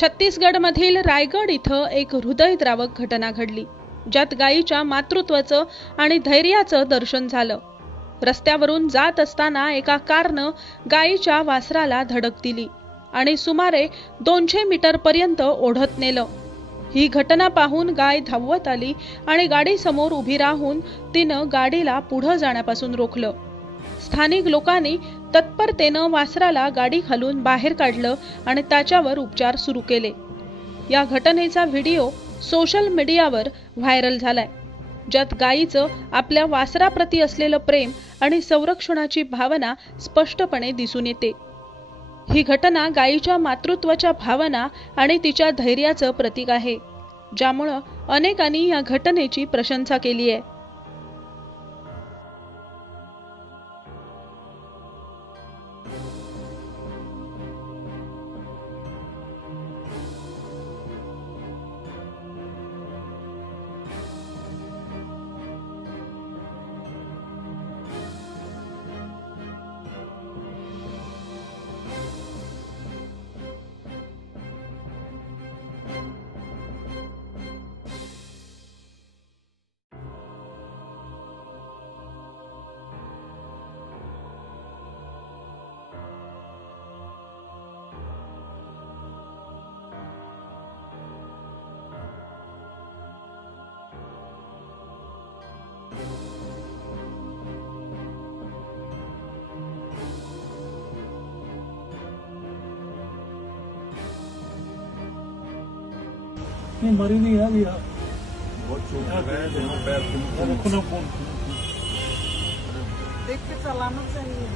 छत्तीसगडमधील रायगड इथं एक हृदयद्रावक घटना घडली, ज्यात गायीच्या मातृत्वाचं आणि धैर्याचं दर्शन झालं। रस्त्यावरून जात असताना एका कारनं गायीच्या वासराला धडक दिली आणि सुमारे 200 मीटर पर्यंत ओढत नेलं। ही घटना पाहून गाय धावत आली आणि गाडी समोर उभी राहून तिनं गाडीला पुढे जाण्यापासून रोखलं। स्थानिक लोकांनी तत्परतेनं वासराला गाडी खालून बाहेर काढलं आणि त्याच्यावर उपचार सुरू केले। या घटनेचा व्हिडिओ सोशल मीडियावर व्हायरल झालाय, ज्यात गायीचं आपल्या वासराप्रती असलेलं प्रेम आणि संरक्षणाची भावना स्पष्टपणे दिसून येते। ही घटना गायीच्या मातृत्वाच्या भावना आणि तिच्या धैर्याचं प्रतीक आहे, ज्यामुळे अनेकांनी या घटनेची प्रशंसा केली आहे। नहीं मरी नहीं यार, ये बहुत छोटा है, दोनों पैर देखो ना फोन देख के चलाना चाहिए।